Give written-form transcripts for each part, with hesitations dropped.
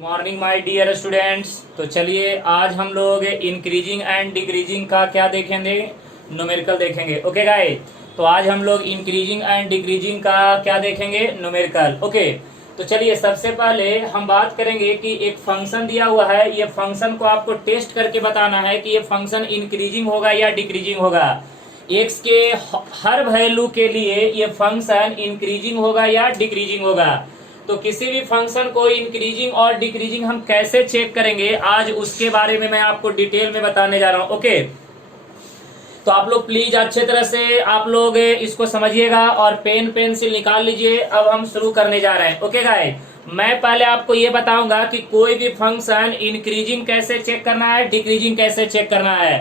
Morning my dear students. तो चलिए आज हम लोग इंक्रीजिंग एंड डिक्रीजिंग का क्या देखेंगे, न्यूमेरिकल देखेंगे। ओके गाइस, तो आज हम लोग इंक्रीजिंग एंड डिक्रीजिंग का क्या देखेंगे, न्यूमेरिकल। ओके, तो चलिए सबसे पहले हम बात करेंगे कि एक फंक्शन दिया हुआ है, ये फंक्शन को आपको टेस्ट करके बताना है कि ये फंक्शन इंक्रीजिंग होगा या डिक्रीजिंग होगा। एक्स के हर वैल्यू के लिए ये फंक्शन इंक्रीजिंग होगा या डिक्रीजिंग होगा। तो किसी भी फंक्शन को इंक्रीजिंग और डिक्रीजिंग हम कैसे चेक करेंगे, आज उसके बारे में मैं आपको डिटेल में बताने जा रहा हूं। ओके, तो आप लोग प्लीज अच्छे तरह से आप लोग इसको समझिएगा और पेन पेंसिल निकाल लीजिए। अब हम शुरू करने जा रहे हैं। ओके गाइस, मैं पहले आपको ये बताऊंगा कि कोई भी फंक्शन इंक्रीजिंग कैसे चेक करना है, डिक्रीजिंग कैसे चेक करना है।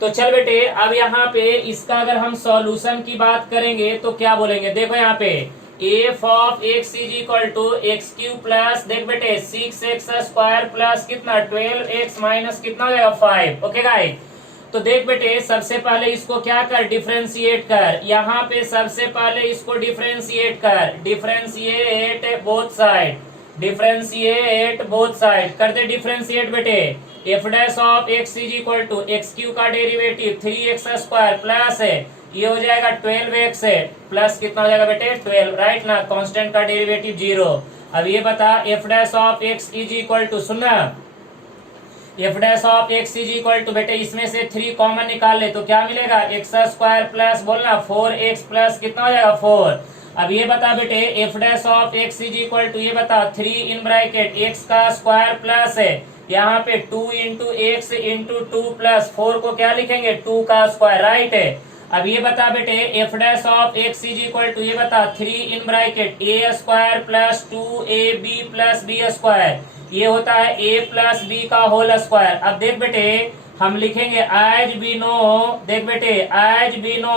तो चल बेटे, अब यहाँ पे इसका अगर हम सॉल्यूशन की बात करेंगे तो क्या बोलेंगे, देखो यहाँ पे F of x is equal to X cube plus, देख बेटे 6x स्क्वायर प्लस कितना 12x माइनस कितना हो जाएगा 5। ओके गाइस, तो देख बेटे सबसे पहले इसको क्या कर, डिफरेंशिएट कर। यहाँ पे सबसे पहले इसको डिफरेंशिएट कर, differentiate both side, differentiate both side कर दे डिफरेंशिएट बेटे। F dash of x is equal to X cube का डेरिवेटिव 3x स्क्वायर प्लस है ये हो जाएगा 12x है प्लस कितना हो जाएगा बेटे 12, राइट ना, कांस्टेंट का डेरिवेटिव 0। अब ये बता f dash of x is equal to, सुनना, f dash of x is equal to बेटे इसमें से 3 कॉमन निकाल ले तो क्या मिलेगा, एक्स स्क्वायर प्लस बोलना 4x प्लस कितना हो जाएगा 4। अब ये बता बेटे F dash of x is equal to, ये बता 3 इन ब्रैकेट एक्स का स्क्वायर प्लस है यहाँ पे 2 इंटू एक्स इंटू 2 प्लस 4 को क्या लिखेंगे 2 का स्क्वायर, राइट है। अब ये बता बेटे F dash of x is equal to, ये बता 3 in bracket a square plus 2ab plus b square, ये होता है a प्लस बी का होल स्क्वायर। अब देख बेटे हम लिखेंगे एज वी नो, देख बेटे as we know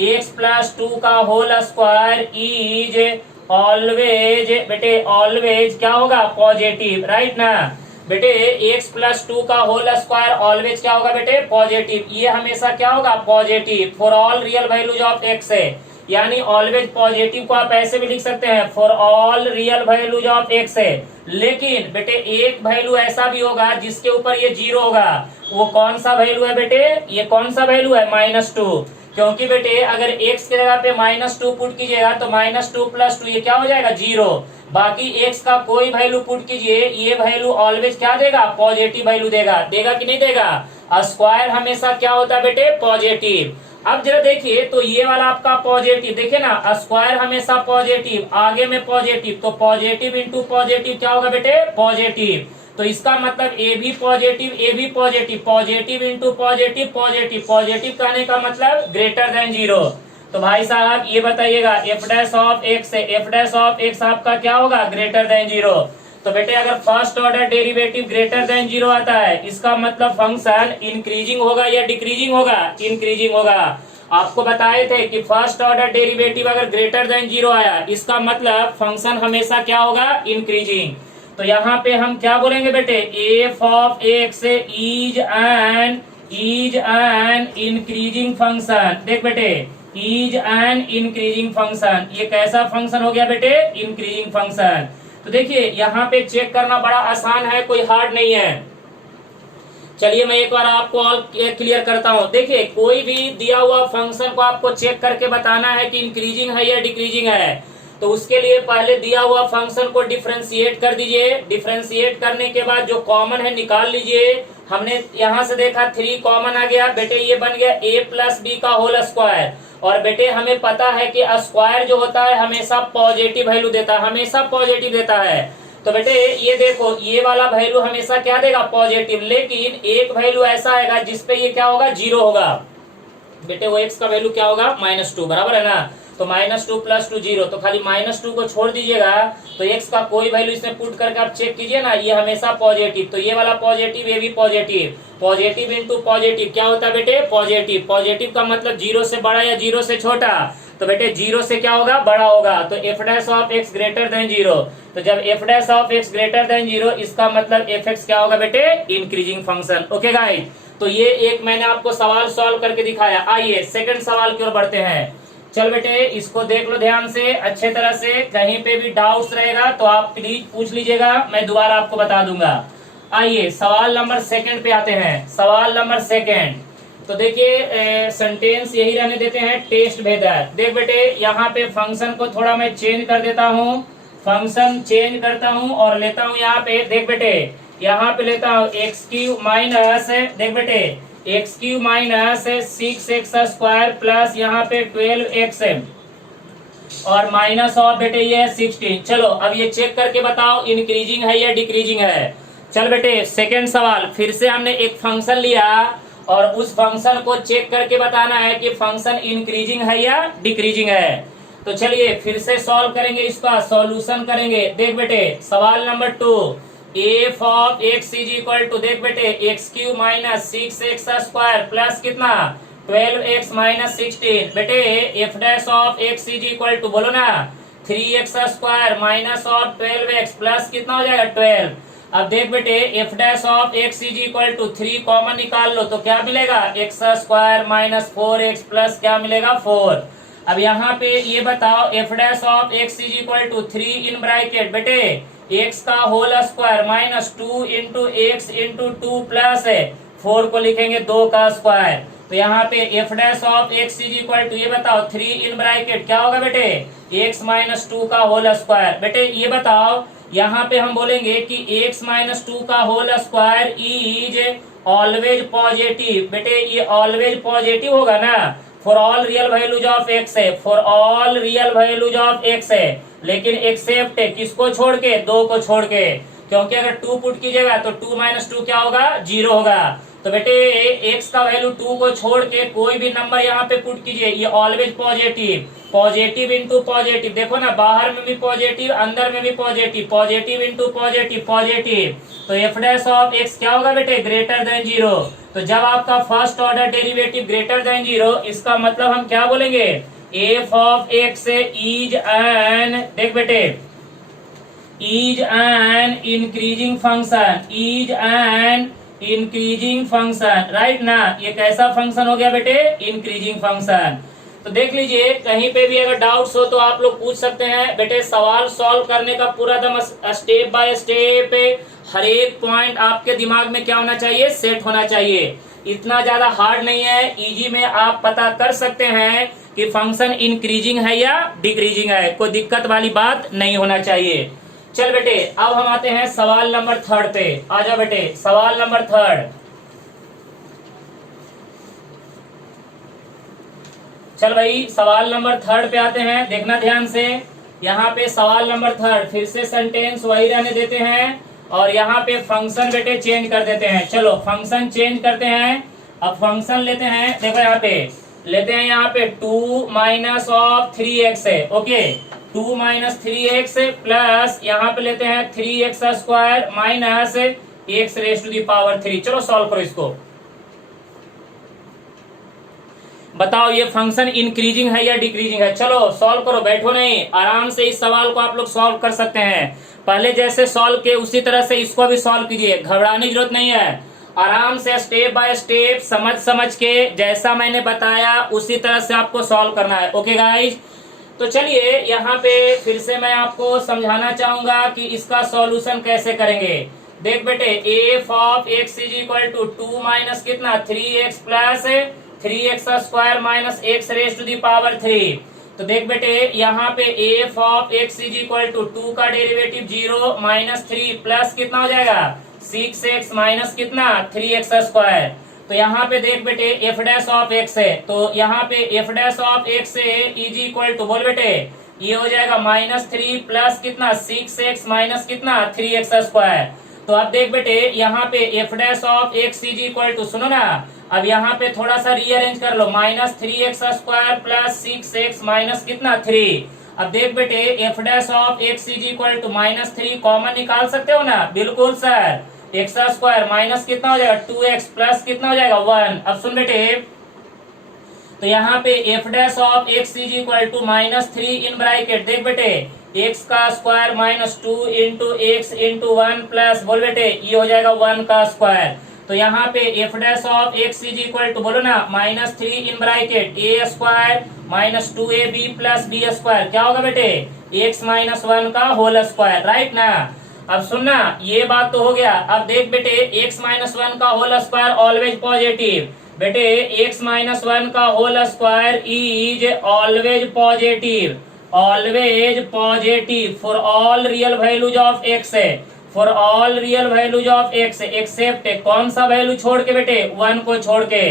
x plus 2 का होल स्क्वायर इज ऑलवेज, बेटे ऑलवेज क्या होगा पॉजिटिव, राइट ना बेटे। एक्स प्लस 2 का होल स्क्वायर ऑलवेज क्या होगा बेटे पॉजिटिव, ये हमेशा क्या होगा positive for all real values of x है, यानी ऑलवेज पॉजिटिव को आप ऐसे भी लिख सकते हैं for all real values of x है। लेकिन बेटे एक वैल्यू ऐसा भी होगा जिसके ऊपर ये 0 होगा, वो कौन सा वैल्यू है बेटे, ये कौन सा वैल्यू है -2, क्योंकि बेटे अगर x के जगह पे -2 पुट कीजिएगा तो -2 प्लस 2 ये क्या हो जाएगा 0। बाकी x का कोई वैल्यू पुट कीजिए, ये वैल्यू ऑलवेज क्या देगा पॉजिटिव वैल्यू देगा, देगा कि नहीं देगा। स्क्वायर हमेशा क्या होता है बेटे पॉजिटिव। अब जरा देखिए तो ये वाला आपका पॉजिटिव, देखिए ना स्क्वायर हमेशा पॉजिटिव, आगे में पॉजिटिव, तो पॉजिटिव इंटू पॉजिटिव क्या होगा बेटे पॉजिटिव। तो इसका मतलब ए भी पॉजिटिव, ए भी positive, positive into positive positive, positive कहने का मतलब ग्रेटर देन 0। तो भाई साहब ये बताइएगा एफ डैश ऑफ एक्स है, एफ डैश ऑफ एक्स आपका क्या होगा ग्रेटर देन 0। तो बेटे अगर first order derivative greater than 0 आता है इसका मतलब फंक्शन इंक्रीजिंग होगा या डिक्रीजिंग होगा, इंक्रीजिंग होगा। आपको बताए थे कि फर्स्ट ऑर्डर डेरिवेटिव अगर ग्रेटर देन 0 आया इसका मतलब फंक्शन हमेशा क्या होगा इंक्रीजिंग। तो यहाँ पे हम क्या बोलेंगे बेटे f of x is an increasing function, देख बेटे इज एन इंक्रीजिंग फंक्शन, ये कैसा फंक्शन हो गया बेटे इंक्रीजिंग फंक्शन। तो देखिए यहाँ पे चेक करना बड़ा आसान है, कोई हार्ड नहीं है। चलिए मैं एक बार आपको ऑल क्लियर करता हूँ। देखिए कोई भी दिया हुआ फंक्शन को आपको चेक करके बताना है कि इंक्रीजिंग है या डिक्रीजिंग है, तो उसके लिए पहले दिया हुआ फंक्शन को डिफरेंशिएट कर दीजिए। डिफरेंशिएट करने के बाद जो कॉमन है निकाल लीजिए। हमने यहाँ से देखा 3 कॉमन आ गया बेटे, ये बन गया a प्लस बी का होल स्क्वायर। और बेटे हमें पता है कि स्क्वायर जो होता है हमेशा पॉजिटिव वैल्यू देता है, हमेशा पॉजिटिव देता है। तो बेटे ये देखो ये वाला वैल्यू हमेशा क्या देगा पॉजिटिव, लेकिन एक वैल्यू ऐसा आएगा जिसपे ये क्या होगा 0 होगा बेटे, वो x का वैल्यू क्या होगा -2, बराबर है ना। तो -2 प्लस 2 0, तो खाली -2 को छोड़ दीजिएगा तो x का कोई वैल्यू इसमें पुट करके आप चेक कीजिए ना, ये हमेशा पॉजिटिव। तो ये वाला पॉजिटिव, ये भी पॉजिटिव, पॉजिटिव इंटू पॉजिटिव क्या होता है बेटे पॉजिटिव। पॉजिटिव का मतलब 0 से बड़ा या 0 से छोटा, तो बेटे 0 से क्या होगा बड़ा होगा। तो F dash of x greater than 0, तो जब F dash of x greater than 0 इसका मतलब एफ एक्स क्या होगा बेटे इंक्रीजिंग फंक्शन। ओके गाइस, तो ये एक मैंने आपको सवाल सॉल्व करके दिखाया। आइए सेकंड सवाल की ओर बढ़ते हैं। चल बेटे इसको देख लो ध्यान से अच्छे तरह से, कहीं पे भी डाउट्स रहेगा तो आप प्लीज पूछ लीजिएगा, मैं दोबारा आपको बता दूंगा। आइए सवाल नंबर सेकंड पे आते हैं। सवाल नंबर सेकंड, तो देखिए सेंटेंस यही रहने देते हैं, टेस्ट बेहतर। देख बेटे यहाँ पे फंक्शन को थोड़ा मैं चेंज कर देता हूँ, फंक्शन चेंज करता हूँ और लेता हूँ यहाँ पे, देख बेटे यहाँ पे लेता हूँ एक्स क्यू माइनस, देख बेटे x Q minus 6x² plus यहाँ पे 12x और माइनस ऑफ बेटे ये 16। चलो अब ये चेक करके बताओ इंक्रीजिंग है या डिक्रीजिंग है। चल बेटे सेकेंड सवाल, फिर से हमने एक फंक्शन लिया और उस फंक्शन को चेक करके बताना है कि फंक्शन इंक्रीजिंग है या डिक्रीजिंग है। तो चलिए फिर से सॉल्व करेंगे, इसका सॉल्यूशन करेंगे। देख बेटे सवाल number 2, f of x is equal to, देख बेटे x Q minus 6x² plus कितना 12x माइनस 16। बेटे F dash of x is equal to, बोलो ना 3x² minus of 12x plus कितना हो जाएगा 12। अब देख बेटे F dash of x is equal to 3 common निकाल लो तो क्या मिलेगा x² माइनस 4x प्लस क्या मिलेगा 4। अब यहाँ पे ये बताओ f dash of x is equal to 3 in bracket बेटे x का whole square minus 2 into x into 2 plus 4 को लिखेंगे 2 का स्क्वायर। तो यहाँ पे f dash of x is equal to, ये बताओ 3 इन ब्रैकेट क्या होगा बेटे x माइनस 2 का होल स्क्वायर। बेटे ये बताओ यहाँ पे हम बोलेंगे कि x माइनस 2 का whole square is always positive. बेटे ये ऑलवेज पॉजिटिव होगा ना, for all real values of x है, for all real values of x है, लेकिन एक्सेप्ट किसको छोड़ के 2 को छोड़ के, क्योंकि अगर 2 पुट कीजिएगा तो 2 माइनस 2 क्या होगा 0 होगा। तो बेटे x का वैल्यू 2 को छोड़ के कोई भी नंबर यहाँ पे पुट कीजिए, ये always positive, positive into positive, देखो ना बाहर में भी पॉजिटिव अंदर में भी positive, positive into positive positive. तो एफ डैश ऑफ एक्स क्या होगा बेटे ग्रेटर देन 0। तो जब आपका first order derivative greater than 0, इसका मतलब हम क्या बोलेंगे F of x is an, देख बेटे is an increasing function, is an increasing function, right ना। ये कैसा फंक्शन हो गया बेटे इंक्रीजिंग फंक्शन। तो देख लीजिए कहीं पे भी अगर डाउट्स हो तो आप लोग पूछ सकते हैं। बेटे सवाल सॉल्व करने का पूरा दम स्टेप बाय स्टेप, हर एक पॉइंट आपके दिमाग में क्या होना चाहिए सेट होना चाहिए। इतना ज्यादा हार्ड नहीं है, इजी में आप पता कर सकते हैं कि फंक्शन इंक्रीजिंग है या डिक्रीजिंग है, कोई दिक्कत वाली बात नहीं होना चाहिए। चल बेटे अब हम आते हैं सवाल नंबर 3 पे, आ जाओ बेटे सवाल नंबर 3। चल भाई सवाल नंबर 3 पे आते हैं, देखना ध्यान से। यहाँ पे सवाल नंबर 3 फिर से सेंटेंस वही रहने देते हैं और यहाँ पे फंक्शन बेटे चेंज कर देते हैं। चलो फंक्शन चेंज करते हैं। अब फंक्शन लेते हैं, देखो यहाँ पे लेते हैं, यहाँ पे 2 माइनस ऑफ 3x है, ओके 2 माइनस 3x प्लस यहाँ पे लेते हैं 3x² minus x raise to the power 3। चलो सॉल्व करो इसको, बताओ ये फंक्शन इंक्रीजिंग है या डिक्रीजिंग है। चलो सॉल्व करो, बैठो नहीं, आराम से इस सवाल को आप लोग सॉल्व कर सकते हैं। पहले जैसे सॉल्व किए उसी तरह से इसको भी सॉल्व कीजिए, घबराने की जरूरत नहीं है। आराम से स्टेप बाय स्टेप समझ के जैसा मैंने बताया उसी तरह से आपको सॉल्व करना है, ओके गाइज। तो चलिए यहाँ पे फिर से मैं आपको समझाना चाहूंगा कि इसका सॉल्यूशन कैसे करेंगे। देख बेटे f of x is equal to 2 minus कितना 3x plus 3x² minus x raise to the power 3। तो देख बेटे यहाँ पे F of x is equal to 2 का डेरिवेटिव 0 माइनस 3 प्लस कितना हो जाएगा 6x माइनस कितना 3x²। तो यहाँ पे देख बेटे एफ डैश ऑफ एक्स है, तो यहाँ पे f dash of x is equal to, बोल बेटे ये हो जाएगा -3 प्लस कितना 6x माइनस कितना 3x²। तो अब देख बेटे यहाँ पे f dash of x is equal to, सुनो ना अब यहाँ पे थोड़ा सा रीअरेंज कर लो, -3x² प्लस 6x माइनस कितना 3। अब देख बेटे F dash of x is equal to -3 common निकाल सकते हो ना, बिल्कुल सर, x² माइनस कितना हो जाएगा 2x प्लस कितना हो जाएगा 1। अब सुन बेटे तो यहाँ पे f dash of x is equal to -3 in bracket, देख बेटे x का square minus 2 into x into 1 plus, बोल बेटे ये हो जाएगा 1 का स्क्वायर। तो यहाँ पे f dash of x is equal to, बोलो ना -3 in bracket a² minus 2ab plus b square क्या होगा बेटे, x माइनस 1 का होल स्क्वायर, राइट ना। अब सुनना, ये बात तो हो गया। अब देख बेटे, x माइनस 1 का होल स्क्वायर ऑलवेज पॉजिटिव। बेटे x माइनस 1 का whole square is always positive, always positive for all real values of x है, for all real values of x except कौन सा वैल्यू छोड़ के बेटे, 1 को छोड़ के,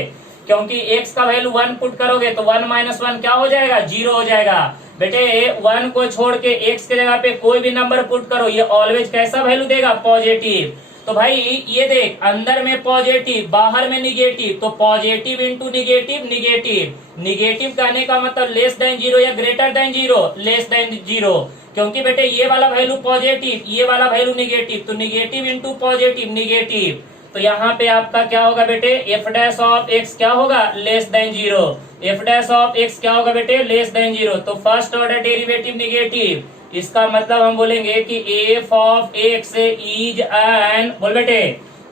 क्योंकि x का वैल्यू 1 पुट करोगे तो 1 माइनस 1 क्या हो जाएगा, 0 हो जाएगा। बेटे 1 को छोड़ के x के जगह पे कोई भी नंबर पुट करो, ये ऑलवेज कैसा वैल्यू देगा, पॉजिटिव। तो भाई ये देख, अंदर में पॉजिटिव बाहर में निगेटिव, तो positive into negative negative, negative कहने का मतलब लेस देन 0 या ग्रेटर देन 0, लेस देन 0, क्योंकि बेटे ये वाला वैल्यू पॉजिटिव, ये वाला वैल्यू निगेटिव, तो निगेटिव इंटू पॉजिटिव निगेटिव। तो यहाँ पे आपका क्या होगा बेटे, एफ डैश ऑफ एक्स क्या होगा, less than 0, F dash of x क्या होगा बेटे, लेस देन 0। तो फर्स्ट ऑर्डर डेरिवेटिव निगेटिव, इसका मतलब हम बोलेंगे कि F of x is an, बोल बेटे,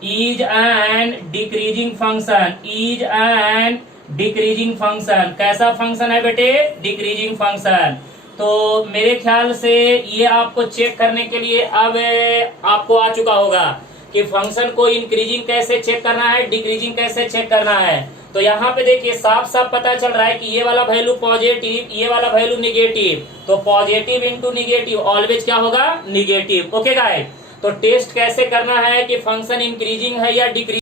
is an decreasing function, is an decreasing function. कैसा फंक्शन है बेटे, डिक्रीजिंग फंक्शन। तो मेरे ख्याल से ये आपको चेक करने के लिए अब आपको आ चुका होगा कि फंक्शन को इंक्रीजिंग कैसे चेक करना है, डिक्रीजिंग कैसे चेक करना है। तो यहाँ पे देखिए साफ साफ पता चल रहा है कि ये वाला वैल्यू पॉजिटिव, ये वाला वैल्यू निगेटिव, तो पॉजिटिव इंटू निगेटिव ऑलवेज क्या होगा, निगेटिव। ओके गाइस, तो टेस्ट कैसे करना है कि फंक्शन इंक्रीजिंग है या डिक्रीजिंग।